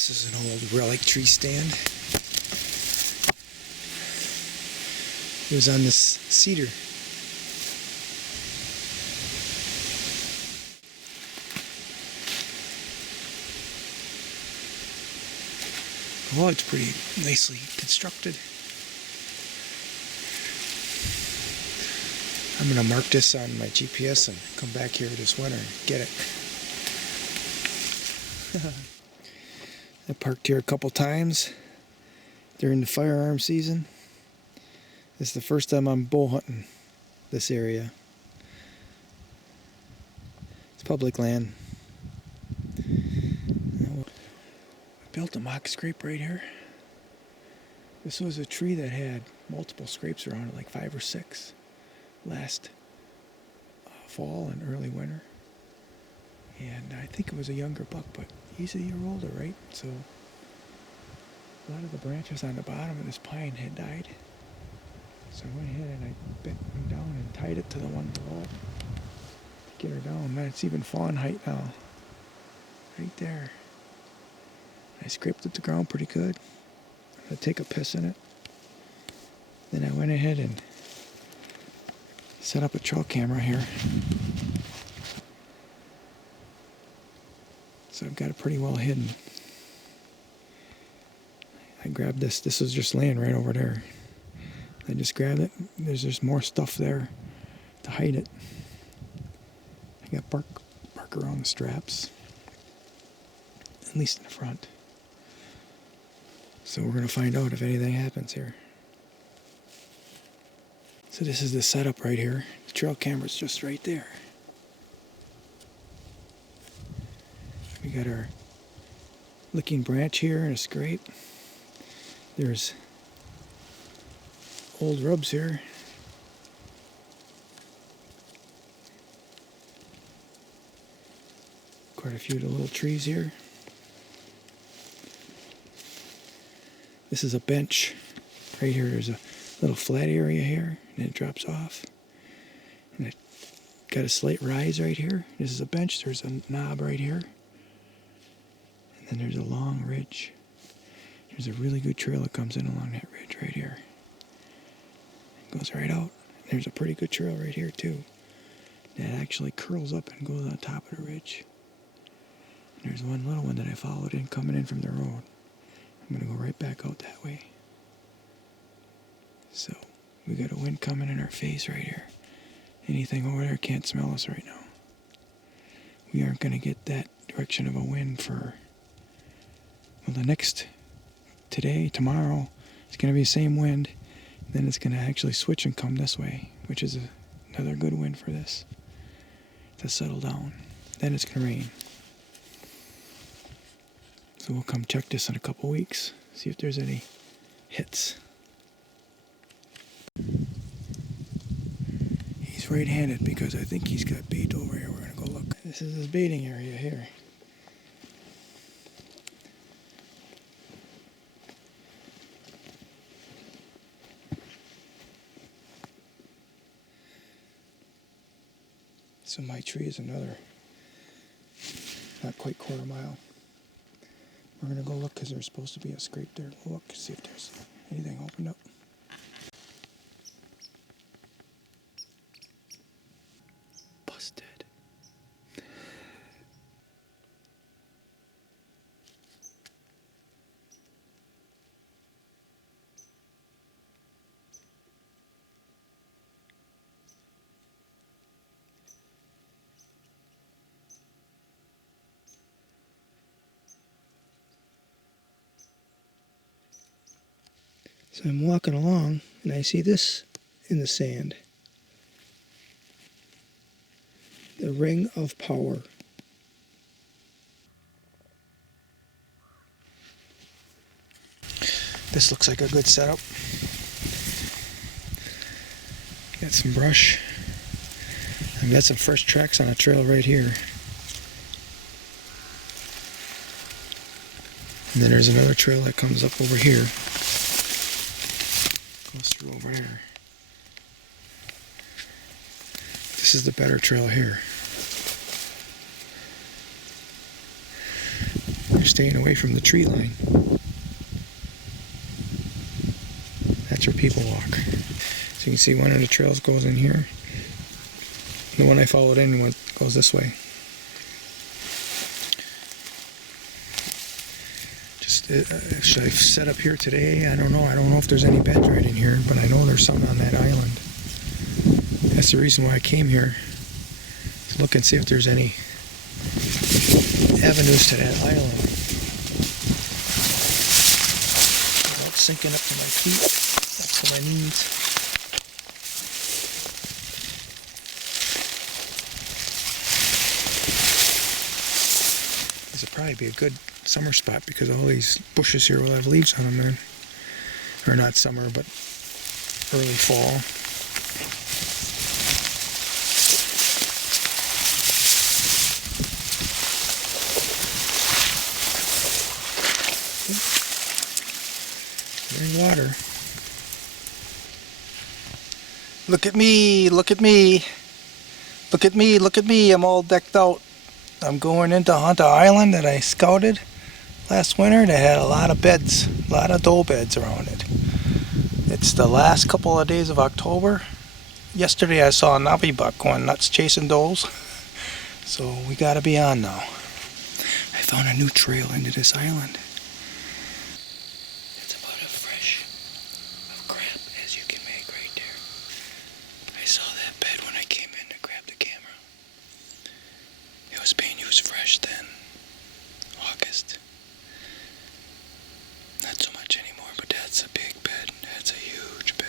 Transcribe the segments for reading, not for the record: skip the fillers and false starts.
This is an old relic tree stand. It was on this cedar. Oh, it's pretty nicely constructed. I'm going to mark this on my GPS and come back here this winter and get it. I parked here a couple times during the firearm season. This is the first time I'm bow hunting this area. It's public land. I built a mock scrape right here. This was a tree that had multiple scrapes around it, like 5 or 6, last fall and early winter. And I think it was a younger buck, but he's a year older, right? So a lot of the branches on the bottom of this pine had died. So I went ahead and I bent him down and tied it to the one below to get her down. That's even fawn height now. Right there. I scraped up the ground pretty good. I'm going to take a piss in it. Then I went ahead and set up a trail camera here. So I've got it pretty well hidden. I grabbed this. This was just laying right over there. I just grabbed it. There's just more stuff there to hide it. I got bark around the straps, at least in the front. So we're going to find out if anything happens here. So this is the setup right here. The trail camera's just right there. We got our licking branch here and a scrape. There's old rubs here. Quite a few of the little trees here. This is a bench. Right here, there's a little flat area here, and it drops off. And it got a slight rise right here. This is a bench. There's a knob right here. And then there's a long ridge. There's a really good trail that comes in along that ridge right here. It goes right out. There's a pretty good trail right here too. That actually curls up and goes on top of the ridge. And there's one little one that I followed in coming in from the road. I'm going to go right back out that way. So, we got a wind coming in our face right here. Anything over there can't smell us right now. We aren't going to get that direction of a wind for, well, the next, today, tomorrow, it's going to be the same wind. Then it's going to actually switch and come this way, which is another good wind for this to settle down. Then it's going to rain. So we'll come check this in a couple weeks, see if there's any hits. He's right-handed because I think he's got bait over here. We're going to go look. This is his baiting area here. So my tree is another, not quite quarter mile. We're going to go look because there's supposed to be a scrape there. We'll look, see if there's anything opened up. Busted. So I'm walking along and I see this in the sand. The ring of power. This looks like a good setup. Got some brush. I've got some fresh tracks on a trail right here. And then there's another trail that comes up over here. Goes through over there. This is the better trail here. You're staying away from the tree line. That's where people walk. So you can see one of the trails goes in here. The one I followed in goes this way. Should I set up here today? I don't know. I don't know if there's any beds right in here, but I know there's some on that island. That's the reason why I came here. To look and see if there's any avenues to that island. Without sinking up to my feet, up to my knees. This would probably be a good summer spot because all these bushes here will have leaves on them then. Or not summer, but early fall. There's water. Look at me, look at me. Look at me, look at me. I'm all decked out. I'm going in to hunt an island that I scouted last winter that had a lot of beds, a lot of doe beds around it. It's the last couple of days of October. Yesterday I saw a knobby buck going nuts chasing does. So we gotta be on now. I found a new trail into this island. It's about as fresh of crap as you can make right there. I saw that bed when I came in to grab the camera. It was being used fresh then, August. Not so much anymore, but that's a big bed. That's a huge bed.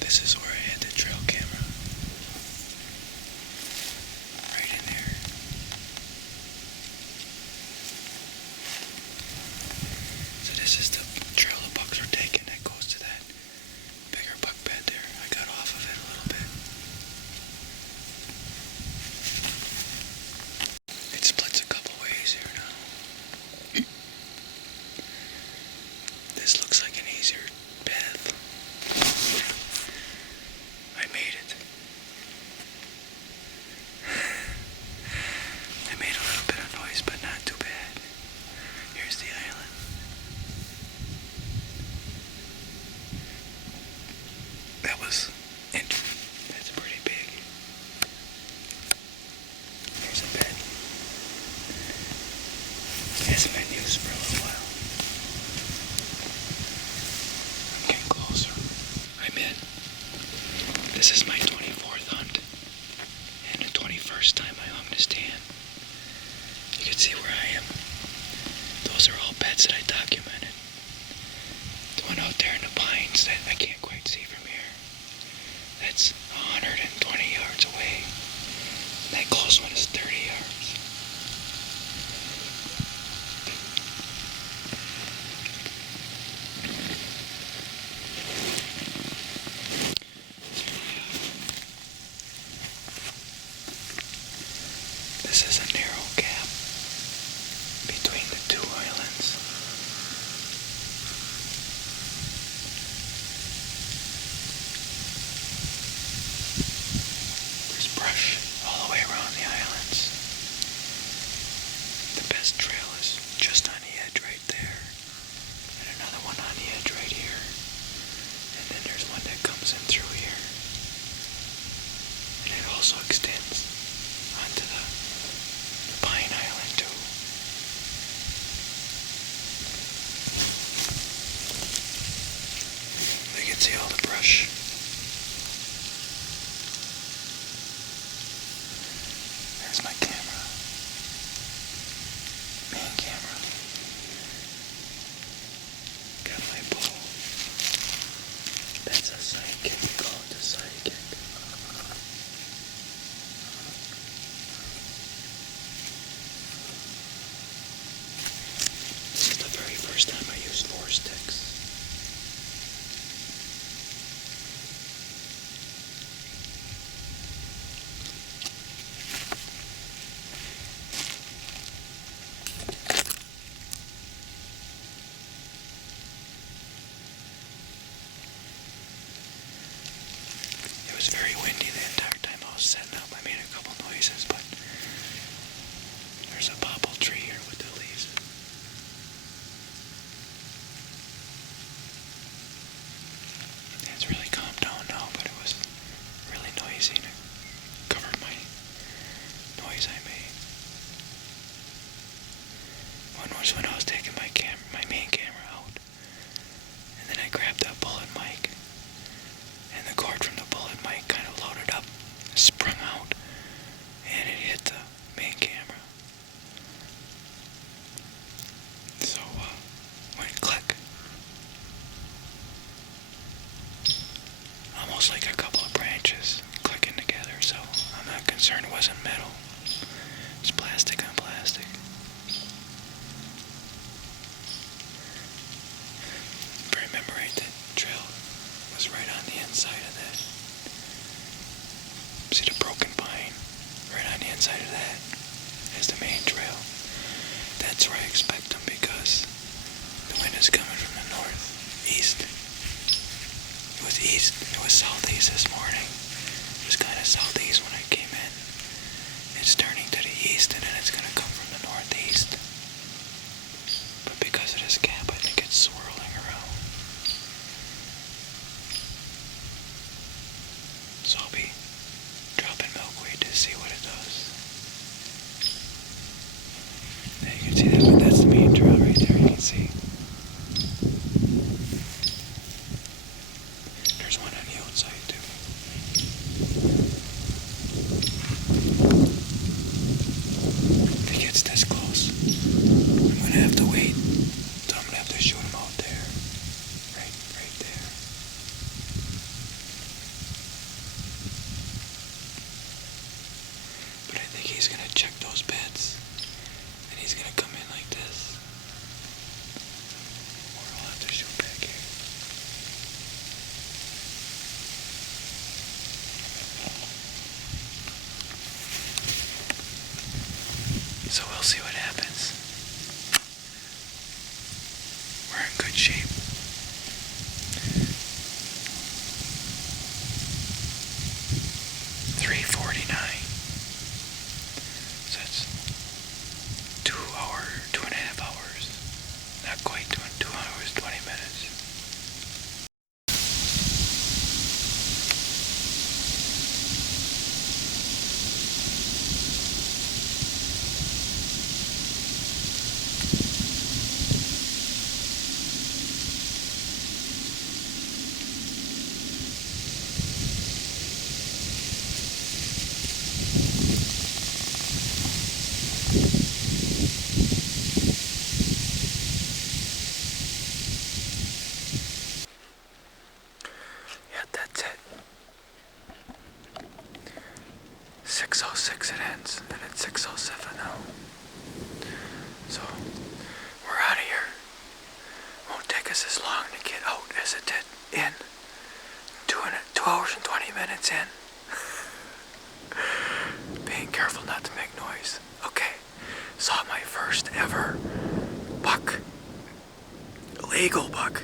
This is where I had the trail camera. Right in there. So this is the trail the bucks were taking that goes to that bigger buck bed there. I got off of it a little bit. It splits a couple ways here now. This looks like an easier path. I made it. I made a little bit of noise, but not too bad. Here's the island. That's pretty big. Here's a bed. Hasn't been used for a little while. I'm getting closer. I'm in. This is my 24th hunt. And the 21st time I hung this stand. You can see where I am. Those are all beds that I documented. The one out there in the pines that I can't quite see from here. That's 120 yards away. And that close one is 30 yards. This is a narrow gap between the two islands. There's brush all the way around the islands. The best trail is just on the edge right there. And another one on the edge right here. And then there's one that comes in through here. And it also extends onto the Pine Island too. You can see all the brush. There's my camera. Main camera. Got my bow. That's a sidekick. We call it the sidekick. This is the very first time I used 4 sticks. noise I made. One was when I was taking my main camera out, and then I grabbed that bullet mic, and the cord from the bullet mic kind of loaded up, sprung out, and it hit the main camera. So, went click. Almost like a couple of branches clicking together, so I'm not concerned it wasn't metal. It's plastic on plastic. If I remember right, the trail was right on the inside of that. See the broken pine? Right on the inside of that is the main trail. That's where I expect them because the wind is coming from the northeast. It was east. It was southeast this morning. It was kind of southeast when I came in. It's turning to the east and then it's going to come from the northeast. But because of this gap, I think it's swirling around. So I'll be dropping milkweed to see what it does. Now you can see that, that's the main trail right there, you can see. There's one on the outside too. If he gets this close, I'm going to have to wait. So I'm going to have to shoot him out there. Right there. But I think he's going to check those beds. And he's going to come in like this. Or I'll have to shoot back here. So we'll see what happens. We're in good shape. $3:49. So that's 2.5 hours. Not quite 2 hours, 20 minutes. Yeah, that's it. 6:06 it ends, and it's 6:07 now. So, we're out of here. Won't take us as long to get out as it did in. 2 hours and 20 minutes in. Being careful not to make noise. Okay, saw my first ever buck. Legal buck.